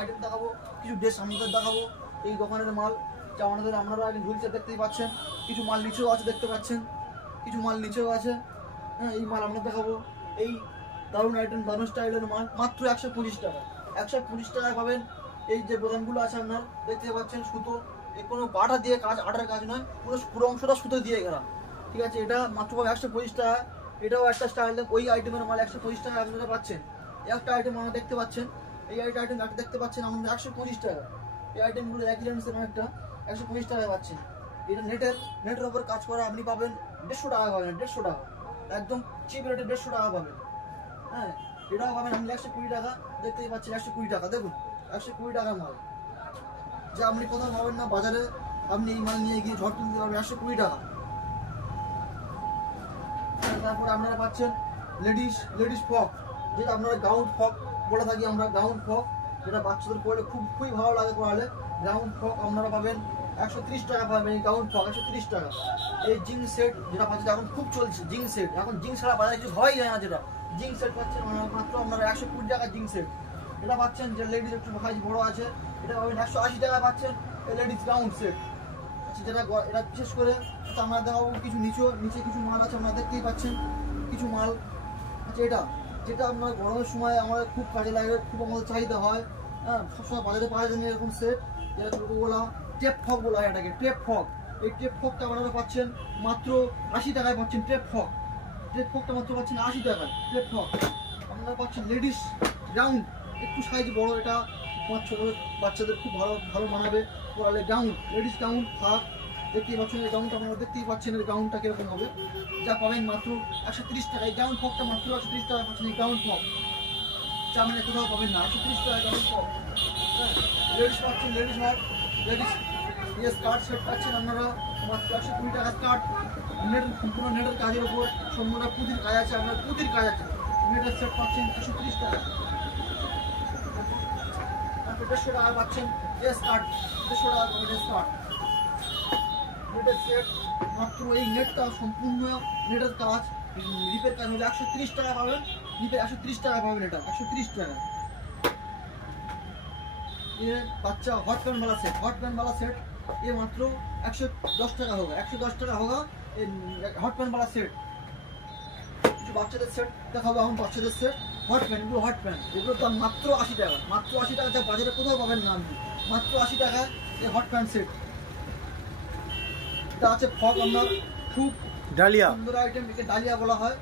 Item দেখাবো, কিছু dress আমাদের দেখাবো। এই দোকানের মাল যা আমাদের আপনারা আগে ঝুলছে দেখতেই পাচ্ছেন, কিছু মাল নিচেও আছে দেখতে পাচ্ছেন, কিছু মাল নিচেও আছে। হ্যাঁ, এই মাল আমরা দেখাবো। এই দারুণ আইটেম, দারুণ স্টাইলের মাল মাত্র 125 টাকা। 125 টাকায় পাবেন। এই যে বোতামগুলো আছে আপনার দেখতে পাচ্ছেন, সুতো, এই কোনো বাটা দিয়ে কাজ, আটার কাজ নয়, পুরো অংশটা সুতো দিয়ে ঘেরা। ঠিক আছে, এটা মাত্র 125 টাকা। এটাও একটা স্টাইল, ওই আইটেমের মাল 125 টাকা আপনারা পাচ্ছেন। একটা আইটেম আমরা দেখতে পাচ্ছেন, এই আইটেম দেখতে পাচ্ছেন আমাদের 125 টাকা। এই আইটেমগুলো একই রেঞ্জের একটা 125 টাকায় পাচ্ছেন। এটা নেটের ওপর কাজ করা, আপনি পাবেন 150 টাকা পাবেন, 150 টাকা একদম চিপ রেটে 150 টাকা পাবেন। হ্যাঁ, এটাও পাবেন আপনি 120 টাকা, দেখতেই পাচ্ছেন 120 টাকা। দেখুন 120 টাকার মাল, যা আপনি কোথাও পাবেন না বাজারে। আপনি এই মাল নিয়ে গিয়ে ঝড় তুলতে পারবেন 120 টাকা। তারপরে আপনারা পাচ্ছেন লেডিস ফ্রক, যেটা আপনারা গাউন ফ্রক বলে থাকি আমরা, গাউন ফ্রক, যেটা বাচ্চাদের পরলে খুবই ভালো লাগে পরালে। গাউন ফ্রক আপনারা পাবেন 130 টাকা পাবেন। এই গাউন ফ্রক 130 টাকা। এই জিন্স সেট যেটা পাচ্ছেন এখন খুব চলছে, জিন্স সেট এখন জিন্স ছাড়া বাজারে কিছু হওয়াই যায় না, যেটা জিন্স সেট পাচ্ছেন মাত্র আপনারা 120 টাকা জিন্স সেট। এটা পাচ্ছেন যে লেডিস একটু সাইজ বড় আছে, এটা পাবেন 180 টাকা পাচ্ছেন। এই লেডিস গাউন সেট যেটা, এটা বিশেষ করে আমরা দেখাবো। কিছু নিচে কিছু মাল আছে আপনারা দেখতেই পাচ্ছেন, কিছু মাল আছে। যেটা আপনার গরমের সময় আমাদের খুব কাজে লাগে, খুব আমাদের চাহিদা হয়। হ্যাঁ, সবসময় বাজারে পাওয়া যায় না এরকম সেট, যেটা বলা টেপ ফক বলা হয় এটাকে, টেপ ফক। এই টেপ ফকটা আপনারা পাচ্ছেন মাত্র 80 টাকায় পাচ্ছেন। টেপ ফকটা মাত্র পাচ্ছেন 80 টাকায়। টেপ ফক আপনারা পাচ্ছেন। লেডিস গাউন একটু সাইজ বড়, এটা বাচ্চাদের খুব ভালো মানাবে পরালে। গাউন, লেডিস গাউন ফ্রক দেখতেই পাচ্ছেন। এই গাউনটা আপনারা দেখতেই পাচ্ছেন, এই গাউনটা কিরকম হবে, যা পাবেন মাত্র 130 টাকা। এই গাউন ফ্রকটা মাত্র 130 টাকা পাচ্ছেন। এই গাউন ফ্রক যা মানে কোথাও পাবেন না, 130 টাকা গাউন ফ্রক। হ্যাঁ, লেডিস পাচ্ছেন, লেডিস স্কার্ট সেট পাচ্ছেন আপনারা মাত্র 120 টাকা। স্কার্ট সম্পূর্ণ নেটের কাজের উপর, সম্পূর্ণ পুঁতির কাজ আছে, আপনার পুঁতির কাজ আছে। নেটের সেট পাচ্ছেন 130 টাকা। 150 টাকা পাচ্ছেন স্কার্ট, 150 টাকা পাবেন স্কার্ট। নেটের সেট মাত্র, এই নেটটা সম্পূর্ণ নেটের কাজ, রিপের কাজ হলে 130 টাকা পাবেন। রিপের 130 টাকা পাবেন, এটা 130 টাকা। ये बच्चा हॉट पैंट वाला सेट ये मात्र 110 টাকা होगा, 110 টাকা होगा ये हॉट पैंट वाला सेट। जो বাচ্চাদের সেট দেখাবো এখন, বাচ্চাদের সেট হট প্যান্ট, এগুলোর দাম মাত্র 80 টাকা। মাত্র 80 টাকা, যা বাজারে কোথাও পাবেন না আপনি। মাত্র 80 টাকায় এই হট প্যান্ট সেট। এটা আছে ফক আপনার, খুব ডালিয়া সুন্দর আইটেম, একে ডালিয়া বলা হয়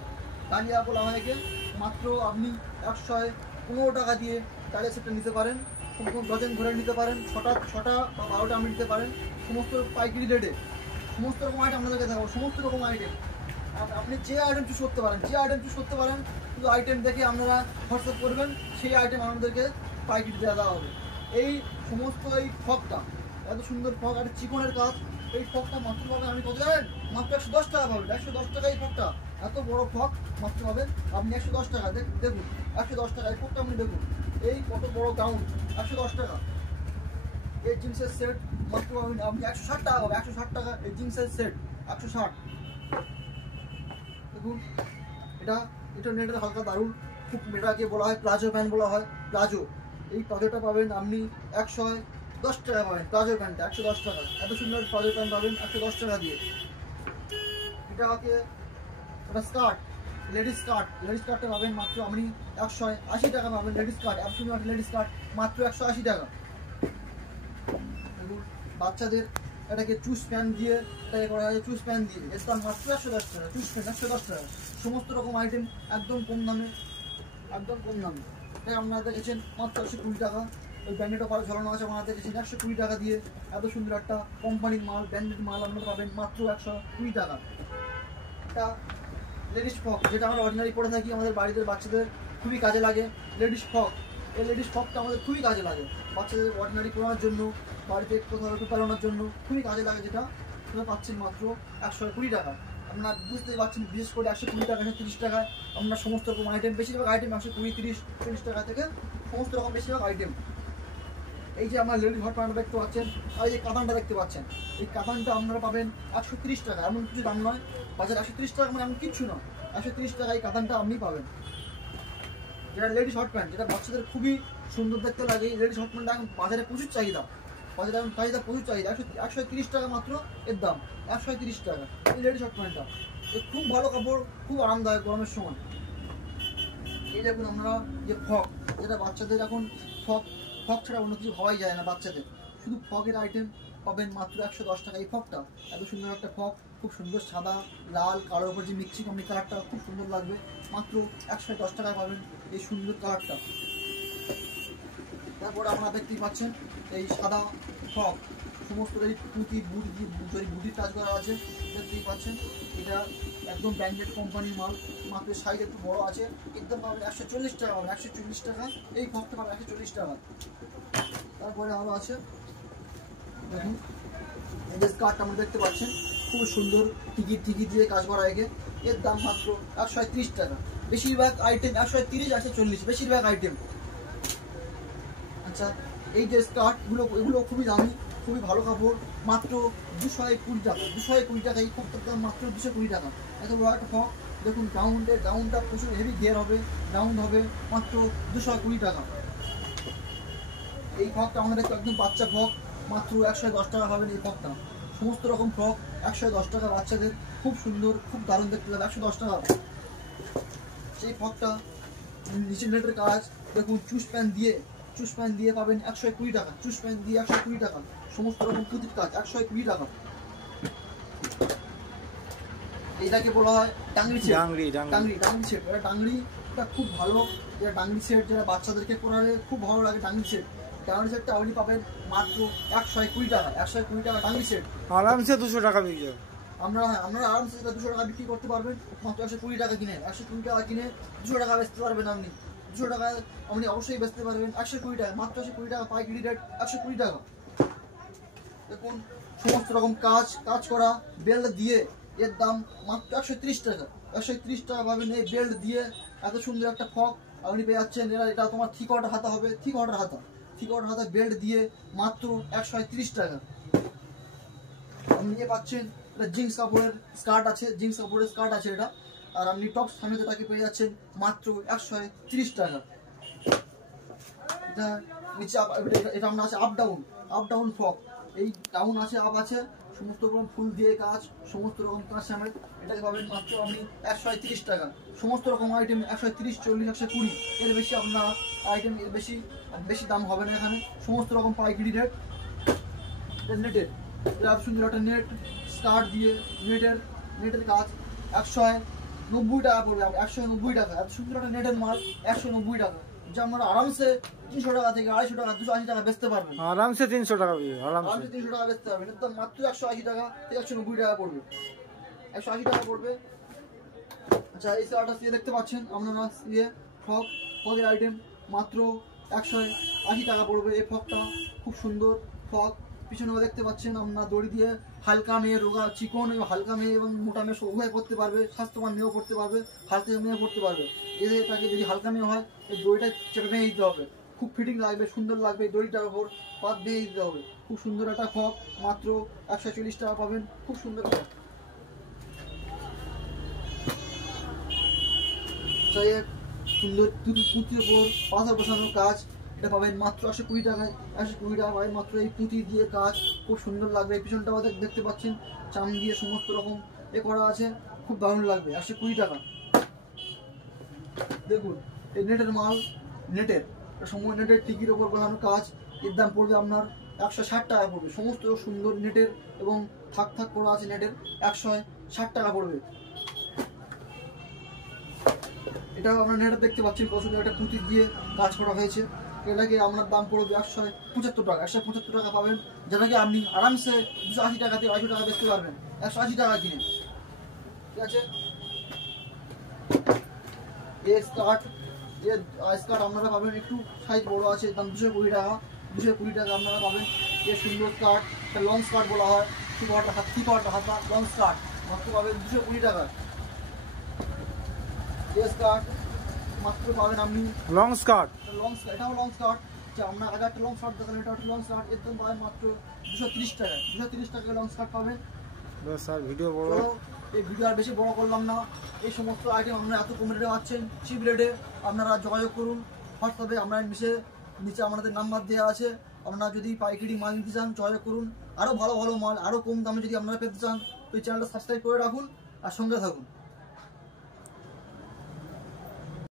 একে। মাত্র আপনি 115 টাকা দিয়ে ডালিয়া সেটটা নিতে পারেন। সম্পূর্ণ ডজন ধরে নিতে পারেন, 6টা বা 12টা আপনি নিতে পারেন। সমস্ত পাইকারি রেটে সমস্ত রকম আইটেম আপনাদেরকে দেখাবো, সমস্ত রকম আইটেম। আপনি যে আইটেম চুজ করতে পারেন, শুধু আইটেম দেখে আপনারা হোয়াটসঅ্যাপ করবেন, সেই আইটেম আমাদেরকে পাইকারি দেওয়া হবে। এই সমস্ত এই ফকটা এত সুন্দর ফক, একটা চিকনের কাজ। এই ফকটা মাত্র পাবেন আপনি কত জানেন? মাত্র 110 টাকা পাবেন। 110 টাকা এই ফকটা, এত বড় ফক মাত্র পাবেন আপনি 110 টাকা। দেখুন 110 টাকা এই ফকটা আপনি দেখুন, এই কত বড় গাউন 110 টাকা। এই জিন্সের সেট মাত্র পাবেন আপনি 160 টাকা পাবেন। 160 টাকা এই জিন্সের সেট, 160। দেখুন এটা নেটের হালকা দারুণ, খুব এটাকে বলা হয় প্লাজো প্যান্ট বলা হয়, প্লাজো। এই প্লাজোটা পাবেন আপনি 110 টাকা পাবেন। প্লাজো প্যান্টটা 110 টাকা, এত সুন্দর প্লাজো প্যান্ট পাবেন 110 টাকা দিয়ে। এটা স্কার্ট, লেডিস স্কার্টটা পাবেন মাত্র আপনি 180 টাকা পাবেন। Ladies skirt, absolute ladies skirt মাত্র 180 টাকা। বাচ্চাদের এটাকে চুজ প্যান্ট দিয়ে, এটাকে করা হয় চুজ প্যান্ট দিয়ে, এর দাম মাত্র 110 টাকা। চুজ প্যান্ট 110 টাকা। সমস্ত রকম আইটেম একদম কম দামে। তাই আপনারা দেখেছেন মাত্র 120 টাকা। ওই ব্র্যান্ডেডও ভালো ঝরানো আছে, আপনারা দেখেছেন 120 টাকা দিয়ে এত সুন্দর একটা কোম্পানির মাল, ব্র্যান্ডেড মাল আপনারা পাবেন মাত্র 120 টাকা। এটা লেডিস ফ্রক, যেটা আমরা অর্ডিনারি পরে থাকি, আমাদের বাড়িতে বাচ্চাদের খুবই কাজে লাগে। লেডিস ফ্রক, এই লেডিস ফ্রকটা আমাদের খুবই কাজে লাগে বাচ্চাদের অর্ডিনারি পরানোর জন্য, বাড়িতে কোথাও একটু পালানোর জন্য খুবই কাজে লাগে। যেটা পাচ্ছেন মাত্র 120 টাকা। আপনারা বুঝতেই পারছেন, বিশেষ করে 120 টাকা, 130 টাকায় আমরা সমস্ত রকম আইটেম, বেশিরভাগ আইটেম 120, 30, 40 টাকা থেকে সমস্ত রকম বেশিরভাগ আইটেম। এই যে আমার লেডিস হট প্যান্ট দেখতে পাচ্ছেন, আর এই কাতানটা দেখতে পাচ্ছেন, এই কাতানটা আপনারা পাবেন 130 টাকা। এমন কিছু দাম নয় বাজার, 130 টাকা মানে এমন কিচ্ছু নয়। 130 টাকা এই কাতানটা আপনি পাবেন, যেটা লেডিস হট প্যান্ট, যেটা বাচ্চাদের খুবই সুন্দর দেখতে লাগে। লেডিস হট প্যান্টটা এখন বাজারে প্রচুর চাহিদা, বাজারে এখন চাহিদা প্রচুর চাহিদা। 130 টাকা মাত্র এর দাম, 130 টাকা এই লেডিস হট প্যান্টটা। খুব ভালো কাপড়, খুব আরামদায়ক গরমের সময়। এই দেখুন আমরা যে ফক, যেটা বাচ্চাদের এখন ফক ছাড়া অন্য কিছু হওয়াই যায় না বাচ্চাদের, শুধু ফকের আইটেম পাবেন মাত্র 110 টাকা। এই ফকটা এত সুন্দর একটা ফক, খুব সুন্দর সাদা লাল কালোর উপর যে মিক্সি কম্বি কালারটা খুব সুন্দর লাগবে, মাত্র 110 টাকায় পাবেন এই সুন্দর কালারটা। তারপরে আপনারা দেখতেই পাচ্ছেন এই সাদা ফক, সমস্ত এই পুঁতি বুটির কাজ করা আছে, দেখতেই পাচ্ছেন। এটা একদম ব্র্যান্ডেড কোম্পানির মাল, মাত্র সাইজ একটু বড় আছে, একদম পাবেন 140 টাকা পাবেন, 140 টাকা এই ফকটা পাবেন 140 টাকা। তারপরে আরও আছে দেখুন এই যে স্কার্টটা আমরা দেখতে পাচ্ছেন, খুব সুন্দর টিকিট দিয়ে কাজ করা একে, এর দাম মাত্র 130 টাকা। বেশিরভাগ আইটেম 130 140 বেশিরভাগ আইটেম। আচ্ছা এই যে স্কার্টগুলো এগুলো খুবই দামি, খুবই ভালো কাপড়, মাত্র 220 টাকা। 220 টাকা এই ফকটার দাম মাত্র 220 টাকা। এত বড় একটা ফক দেখুন, গাউনটা প্রচুর হেভি ঘের হবে, রাউন্ড হবে, মাত্র 220 টাকা। এই ফকটা আমাদের একদম বাচ্চা ফক, মাত্র 110 টাকা পাবেন এই ফকটা। সমস্ত রকম ফক 110 টাকা বাচ্চাদের, খুব সুন্দর, খুব দারুণ দেখতে লাগবে, 110 টাকা। সেই ফকটা নিচের নেটের কাজ দেখুন, চুস প্যান্ট দিয়ে পাবেন 120 টাকা। চুস প্যান্ট দিয়ে 120 টাকা, সমস্ত রকম পুঁতির কাজ 120 টাকা। এটাকে বলা হয় ডাংরি সেট। এটা ডাংরিটা খুব ভালো, এটা ডাংরি সেট যারা বাচ্চাদেরকে পরালে খুব ভালো লাগে। ডাংরি সেটটা আপনি পাবেন মাত্র 120 টাকা। 120 টাকা ডাংরি সেট, আরামসে 200 টাকা বিক্রি হবে। আপনারা আরামসে 200 টাকা বিক্রি করতে পারবেন, মাত্র 120 টাকা কিনে। 120 টাকা কিনে 200 টাকা বেচতে পারবেন আপনি। 200 টাকায় আপনি অবশ্যই বেচতে পারবেন। 120 টাকা, মাত্র 120 টাকা পাইকারি রেট, 120 টাকা। দেখুন সমস্ত রকম কাজ করা বেল্ট দিয়ে, এর দাম মাত্র 130 টাকা। 130 টাকা পাবেন এই বেল্ট দিয়ে। এত সুন্দর একটা ফক আপনি পেয়ে যাচ্ছেন। এটা তোমার থ্রি কোয়ার্টার হাতা হবে, থ্রি কোয়ার্টার হাতা বেল্ট দিয়ে মাত্র 130 টাকা। আপনি নিয়ে পাচ্ছেন এটা জিন্স কাপড়ের স্কার্ট আছে এটা, আর আপনি টপ সামনে যেটাকে পেয়ে যাচ্ছেন মাত্র 130 টাকা। এটা নিচে এটা আমরা আছে আপ ডাউন ফক, এই ডাউন আছে আপ আছে, সমস্ত রকম ফুল দিয়ে কাজ, সমস্ত রকম কাজ সামনে, এটাকে পাবেন মাত্র আপনি 130 টাকা। সমস্ত রকম আইটেম 130, 40, 120, এর বেশি আপনার আইটেম এর বেশি দাম হবে না এখানে। সমস্ত রকম পাইকারি রেট। নেটের সুন্দর একটা নেট স্কার্ট দিয়ে নেটের কাজ 190 টাকা পড়বে, 190 টাকা। এত সুন্দর একটা নেটের মাল 190 টাকা, যা আমরা আরামসে 300 টাকা থেকে 250 টাকা 280 টাকা বেচতে পারবেন। আরামসে 300 টাকা আরামসে 300 টাকা বেচতে পারবেন। একদম মাত্র 180 টাকা থেকে 190 টাকা পড়বে, 180 টাকা পড়বে। আচ্ছা এই শার্টটা দিয়ে দেখতে পাচ্ছেন আপনারা, দিয়ে ফকের আইটেম মাত্র 180 টাকা পড়বে। এই ফকটা খুব সুন্দর ফক, পিছনে দেখতে পাচ্ছেন আপনার দড়ি দিয়ে, হালকা মেয়ে, রোগা চিকন, হালকা মেয়ে এবং মোটা মেয়ে উভয় পড়তে পারবে, স্বাস্থ্যবান মেয়েও পড়তে পারবে, হালকা মেয়েও পড়তে পারবে। এটাকে যদি হালকা মেয়ে হয় এই দড়িটা চেপে ভেঙে দিতে হবে, খুব ফিটিং লাগবে, সুন্দর লাগবে। এই দড়িটার ওপর পাত দিয়ে দিতে হবে। খুব সুন্দর একটা ফক, মাত্র 140 টাকা পাবেন, খুব সুন্দর ফক। সুন্দর পুঁতির ওপর পাথর বসানোর কাজ, এটা পাবেন মাত্র 120 টাকায়। 120 টাকা পাবেন মাত্র এই পুঁতি দিয়ে কাজ, খুব সুন্দর লাগবে। এই পিছনটা আমাদের দেখতে পাচ্ছেন চাম দিয়ে সমস্ত রকম করা আছে, খুব দারুণ লাগবে। 120 টাকা। দেখুন এই নেটের মাল, নেটের টিকির ওপর বসানো কাজ, এর দাম পড়বে আপনার 160 টাকা পড়বে। সমস্ত সুন্দর নেটের এবং থাক করা আছে নেটের, 160 টাকা পড়বে। এটাও আপনার নেটে দেখতে পাচ্ছেন, পছন্দ একটা পুঁতি দিয়ে কাজ করা হয়েছে। এটাকে আপনার দাম পড়বে 175 টাকা। 175 টাকা পাবেন, যেটাকে আপনি আরামসে 280 টাকা থেকে 280 টাকা বেচতে পারবেন, 180 টাকা কিনে। ঠিক আছে, এই স্কার্ট আপনারা পাবেন, একটু সাইজ বড় আছে, দাম 220 টাকা। 220 টাকা আপনারা পাবেন এই সুন্দর স্কার্ট, একটা লং স্কার্ট বলা হয়, থ্রি কোয়ার্টার হাতা লং স্কার্ট, মাত্র পাবেন 220 টাকা। স্কার্ট মাত্র পাবেন আপনি লং স্কার্ট, এটাও লং স্কার্ট। আপনার আগে একটা লং স্কার্ট দেখেন, এটা একটা লং স্কার্ট, এর দাম পাবেন মাত্র 230 টাকা। 230 টাকায় লং স্কার্ট পাবেন। স্যার ভিডিও বড়, এই ভিডিও আর বেশি বড় করলাম না। এই সমস্ত আইটেম আপনারা এত কম রেটে পাচ্ছেন, চিপ রেটে। আপনারা যোগাযোগ করুন হোয়াটসঅ্যাপে, আমরা মিশে নিচে আমাদের নাম্বার দেওয়া আছে। আপনারা যদি পাইকারি মাল নিতে চান যোগাযোগ করুন। আরও ভালো ভালো মাল আরও কম দামে যদি আপনারা পেতে চান, তো এই চ্যানেলটা সাবস্ক্রাইব করে রাখুন আর সঙ্গে থাকুন।